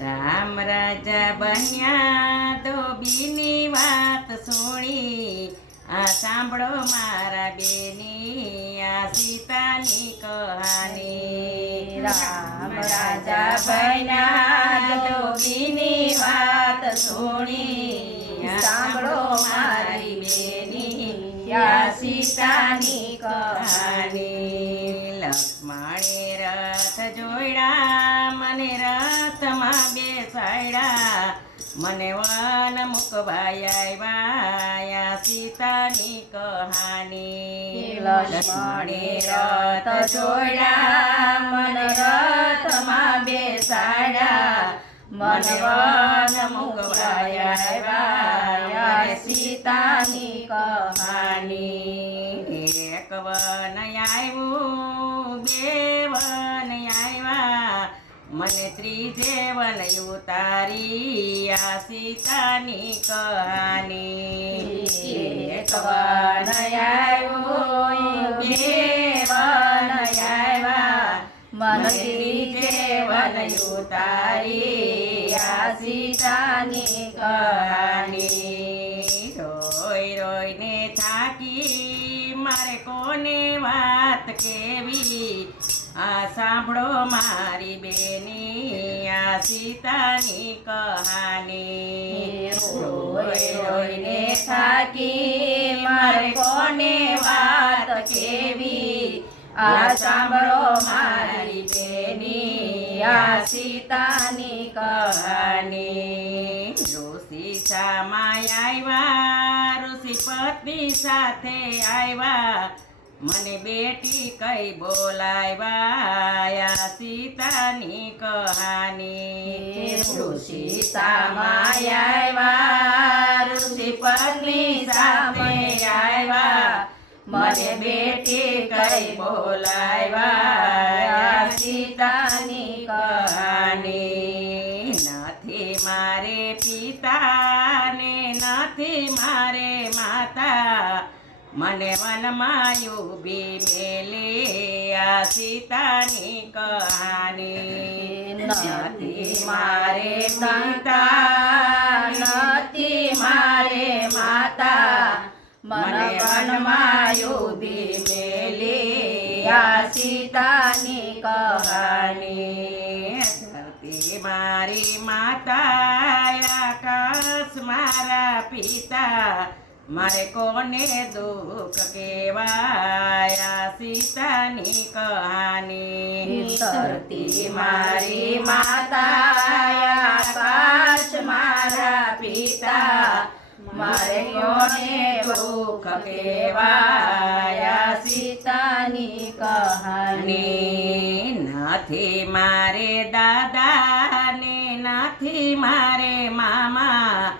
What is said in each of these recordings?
રામ રાજા બન્યા ધોબીની વાત સુણી આ સાંભળો મારા બેની આ સીતાની કહાની રામ રાજા બન્યા ધોબીની વાત સુણી સાંભળો મારી બેની આ સીતાની કહાની લક્ષ્મણે રથ જોડ્યા મને રથમાં બેસાડ્યા મને વન મુકવાઈ આવ્યા સીતાની કહાની લક્ષ્મણે રથ જોડ્યા મને રથમાં બેસાડ્યા મને વન મુકવાઈ આવ્યા સીતાની કહાની એક વન આવ્યું બે વન આવ્યા મને ત્રીજે વન ઉતારી આ સીતાની કહાની એક વન આવ્યું બે વન આવ્યા મને ત્રીજે વન ઉતારી આ સીતાની કહાની રોઈ રોઈને થાકી મારે કોને વાત કેવી આ સાંભળો મારી બેની આ સીતાની કહાની રોઈ રોઈને થાકી મારે કોને વાત કેવી આ સાંભળો મારી બેની આ સીતાની કહાની ઋષિ શામાં આવ્યા ઋષિ પત્ની સાથે આવ્યા મને બેટી કઈ બોલાવ્યા સીતાની કહાની ઋષિ શામાં આવ્યા ઋષિ પત્ની સાથે આવ્યા મને બેટી કઈ બોલાવ્યા સીતાની કહાની નથી મારે પિતા ને નથી મારે માતા મને વનમાં ઊભી મેલે આ સીતાની કહાની નથી મારે પિતા નથી મારે માતા મને વનમાં ઊભી મેલી આ સીતાની કહાની ધરતી મારી માતા આકાશ મારા પિતા મારે કોને દુઃખ કહેવાય સીતાની કહાની ધરતી મારી માતા આકાશ મારા પિતા મારે કોને દુઃખ કહેવાય સીતાની કહાની નથી મારે દાદા ને નથી મારે મામા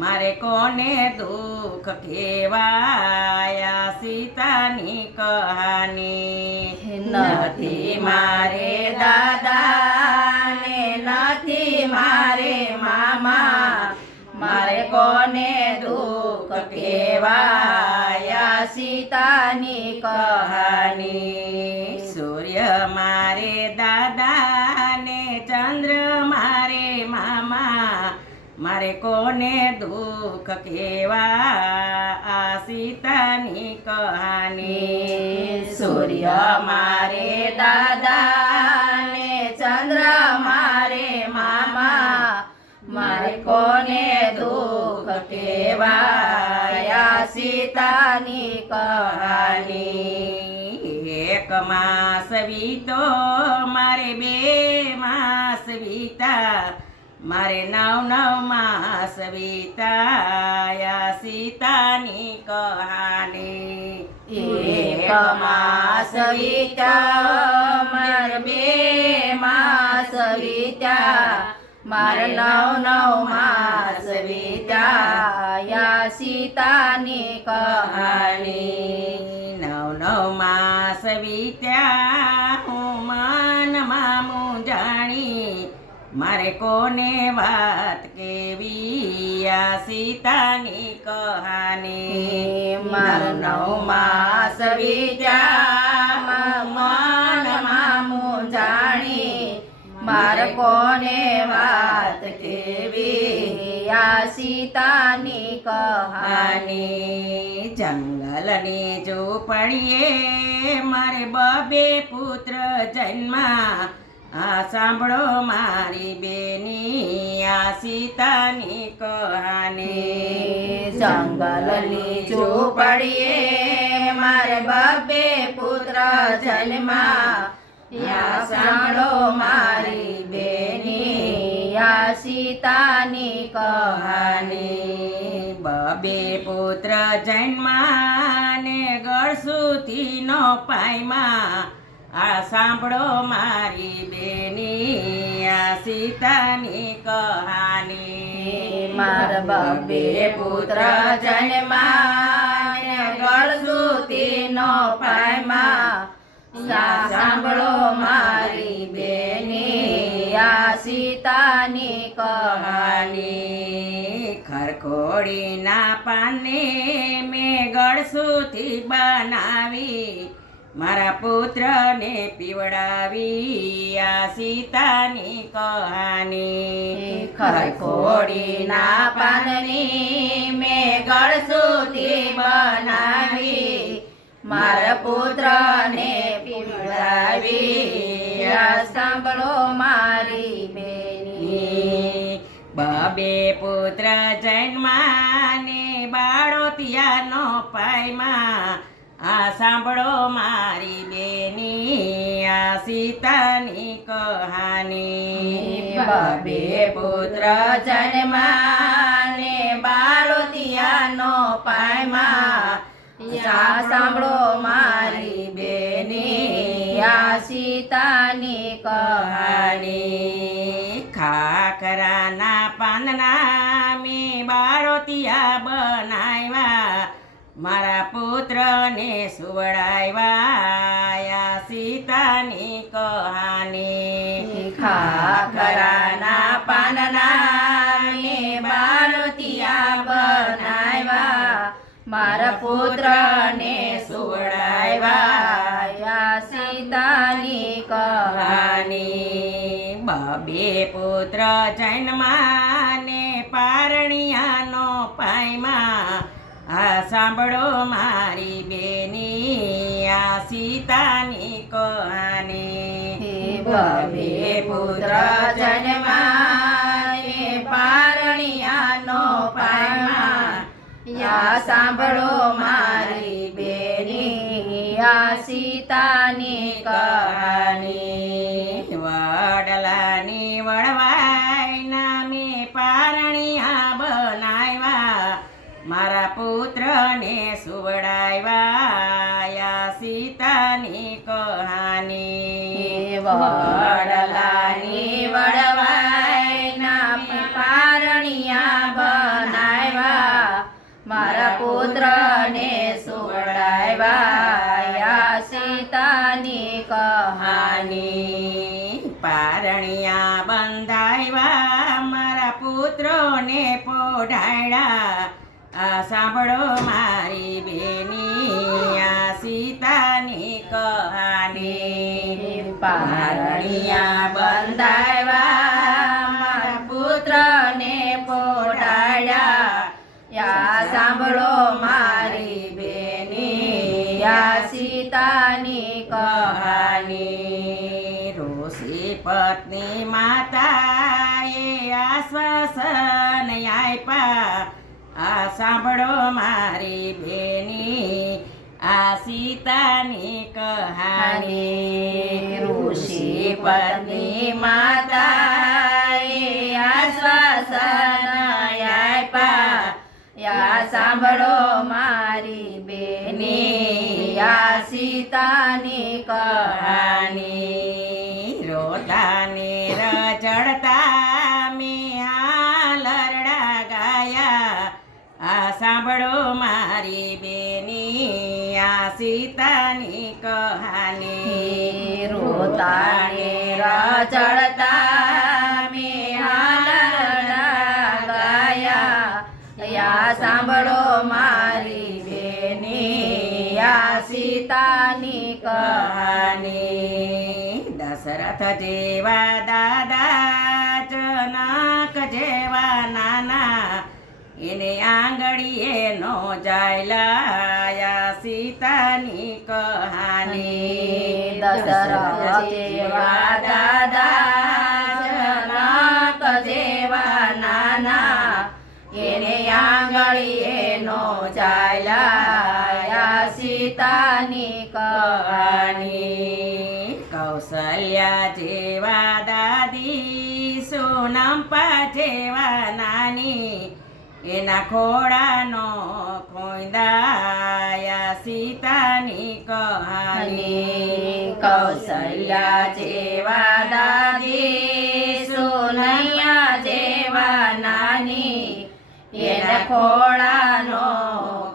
મારે કોને દુઃખ કહેવાય સીતાની કહાની નથી મારે દાદા ને નથી મારે મામા મારે કોને દુઃખ કહેવાય સીતાની કહાની સૂર્ય મારે દાદા ને ચંદ્ર મારે મામા મારે કોને દુઃખ કહેવા સીતાની કહાની સૂર્ય મારે દાદા ને ચંદ્ર મારે મામા મારે કોને દુઃખ કહેવાય સીતાની કહાની એક માસ વીતો મારે બે માસ વીતા મારે નવ માસ વીતાયા સીતાની કહાની એક માસ વીત્યા મારે બે માસ વીત્યા મારે નવ માસ વીત્યા સીતાની કહાની નવ માસ વીત્યા હું મનમાં મૂંઝાણી મારે કોને વાત કેવી આ સીતાની કહાની મારા 9 માસ વીત્યા મનમાં મારે કોને વાત કેવી આ સીતાની કહાની. જંગલની ઝૂંપડીએ મારે બબે પુત્ર જન્મા, આ સાંભળો મારી બેની આ સીતાની કહાની. જંગલની ઝૂંપડીએ મારે બબે પુત્ર જન્મા, યા સાંભળો મારી બેની આ સીતાની કહાની. બબે પુત્ર જન્મા ને ગળસુથી નો પાયમાં, આ સાંભળો મારી બેની આ સીતાની કહાની. મારા બબે પુત્ર જન્મા ને ગળસુથી નો પાયમાં, સાંભળો મારી બેની આ સીતાની કહાની. ખરખોડીના પાને મેં ગળસુથી બનાવી, મારા પુત્રને પીવડાવી આ સીતાની કહાની. ખરખોડીના પાનની મેં ગળસુથી બનાવી, મારા પુત્રને પીવડાવી આ સાંભળો મારી બેની. બબે પુત્ર જન્માને બાળો ત્યાંનો પાયમાં, આ સાંભળો મારી બેની આ સીતાની કહાની. બબે પુત્ર જન્માને બાળોતિયાનો પાયમાં, યા સાંભળો મારી બેની આ સીતાની કહાની. ખાખરાના પાંદના મેં બાળોતિયા બનાવ્યા, મારા પુત્રને સુવડાવ્યા આ સીતાની કહાની. ખાખરાના પાનના મેં બાળોતિયા બનાવ્યા, મારા પુત્રને સુવડાવ્યા આ સીતાની કહાની. બબે પુત્ર જન્માને પારણિયાનો પાયમાં, આ સાંભળો મારી બેની આ સીતાની કહાની. બબે પુત્ર જન્માને પારણિયાનો પાયમાં, યા સાંભળો મારી બેની આ સીતાની કહાની. વડલાની વડવાઈના મેં પારણિયા બનાવ્યા, મારા પુત્રને સુવડાવ્યા આ સીતાની કહાની. વડલાની વડવાઈના પારણિયા બનાવ્યા, મારા પુત્રને સુવડાવ્યા આ સીતાની કહાની. પારણિયા બંધાવ્યા મારા પુત્રોને પોઢાડ્યા, આ સાંભળો મારી બેની આ સીતાની કહાની. પારણિયા બંધાવ્યા મારા પુત્રને પોઢાડ્યા, યા સાંભળો મારી બેની આ સીતાની કહાની. ઋષિ પત્ની માતાએ આશ્વાસન આપ્યા, આ સાંભળો મારી બેની આ સીતાની કહાની. ઋષિ પત્ની માતાએ આશ્વાસન આપ્યા, યા સાંભળો મારી બેની આ સીતાની કહાની. રોતાને રજડતા મેં આ લરડા ગાયા, આ સાંભળો મારી બેની આ સીતાની કહાની. રોતાને રજડતા મેં હાલરડા ગાયા, યા સાંભળો મારી બેની આ સીતાની કહાની. દશરથ દશરથ જેવા દાદા જનક જેવા નાના એને આંગળીએ નો જાય લાયા સીતાની કહાની દશરથ જેવા દાદા જનક જેવા નાના એને આંગળીએ નો ચાલ્યા સીતાની કહાની કૌશલ્યા જેવા દાદી સોનંપા જેવા નાની એના ખોડાનો ખોંદાયા સીતાની કહાની કૌશલ્યા જેવા દાદી સોનૈયા જેવા નાની એના ખોળાનો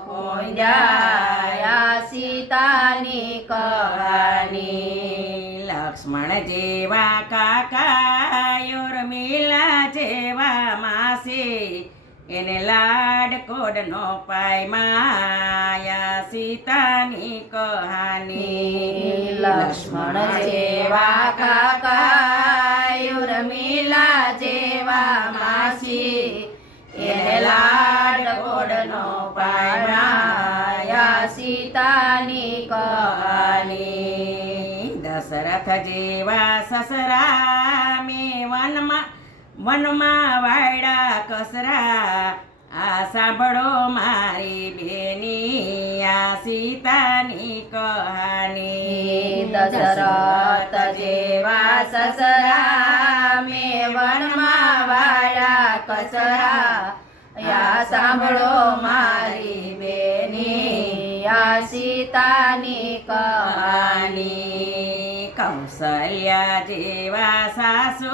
ખોંજાયા સીતાની કહાની લક્ષ્મણ જેવા કાકા ઉર્મિલા જેવા માસી એને લાડકોડનો પાયમાયા સીતાની કહાની લક્ષ્મણ જેવા કાકા ઉર્મિલા જેવા માસી એને લાડકોડનો પાયમાયા સીતાની કહાની દશરથ જેવા સસરા મેં વનમાં વાયડા કસરા આ સાંભળો મારી બેની આ સીતાની કહાની દશરથ જેવા સસરા મેં વનમાં વાળા કસરા યા સાંભળો મારી બેની આ સીતાની કહાની કૌશલ્યા જેવા સાસુ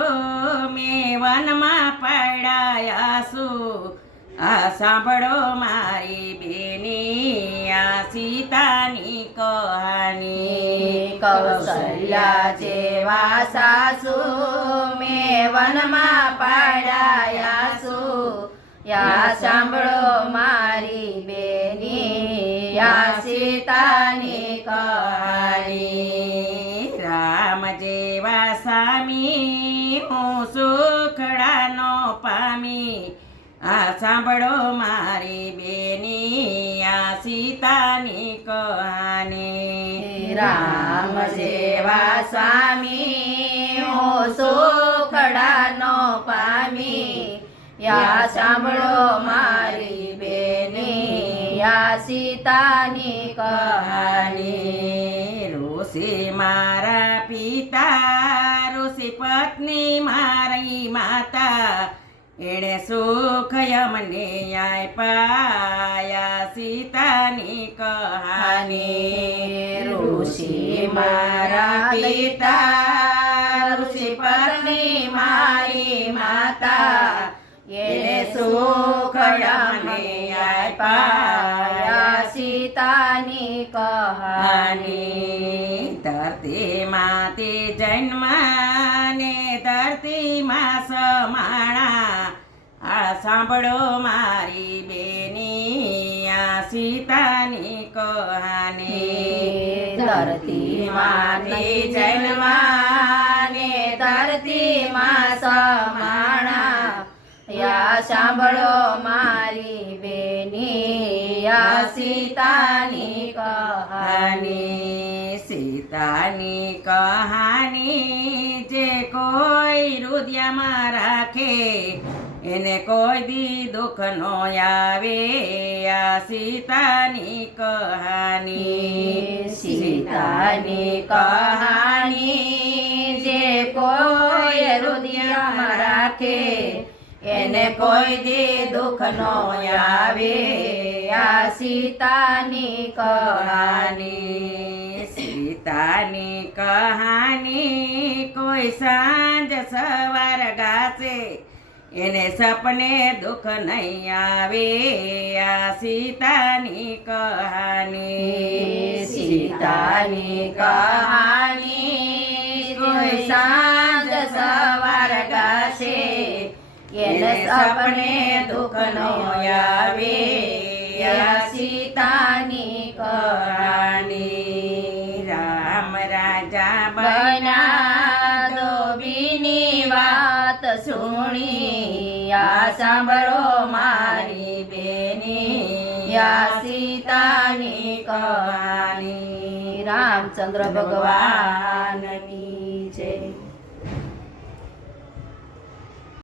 મેં વનમાં પડાયાસુ આ સાંભળો મારી બેની આ સીતાની કહાની કૌશલ્યા જેવા સાસુ મેં વનમાં પાડાયાસુ યા સાંભળો મારી બેની આ સીતાની કહાની રામ જેવા સ્વામી હું સુખડાનો પામી આ સાંભળો મારી બેની આ સીતાની કહાની રામ જેવા સ્વામી હું સુખડાનો પામી યા સાંભળો મારી બેની આ સીતાની કહાની ઋષિ મારા પિતા ઋષિ પત્ની મારી માતા એણે સુખ યમને આપ્યા સીતાની કહાની ઋષિ મારા પિતા ઋષિ પત્ની મારી માતા એને સુખ યમને આપ્યા સીતાની કહાની ધરતી માતે જન્મ ને ધરતીમાં સમાણા આ સાંભળો મારી બેની આ સીતાની કહાની ધરતીમાં જન્મ ને ધરતીમાં સમાણા યા સાંભળો મારી બેની આ સીતાની કહાની સીતાની કહાની જે કોઈ હૃદયમાં રાખે એને કોઈ દી દુઃખ નો આવે આ સીતાની કહાની સીતાની કહાની જે કોઈ હૃદયમાં રાખે એને કોઈ દી દુઃખ નો આવે આ સીતાની કહાની સીતાની કહાની કોઈ સાંજ સવાર ગાશે એને સપને દુઃખ નહીં આવે આ સીતાની કહાની સીતાની કહાની કોઈ સાંજ સવાર ગાશે એને સપને દુઃખ નો આવે આ સીતાની કહાની રામ રાજા બન્યા સુણી આ સાંભળો મારી બેની યા સીતાની કહાની રામચંદ્ર ભગવાનની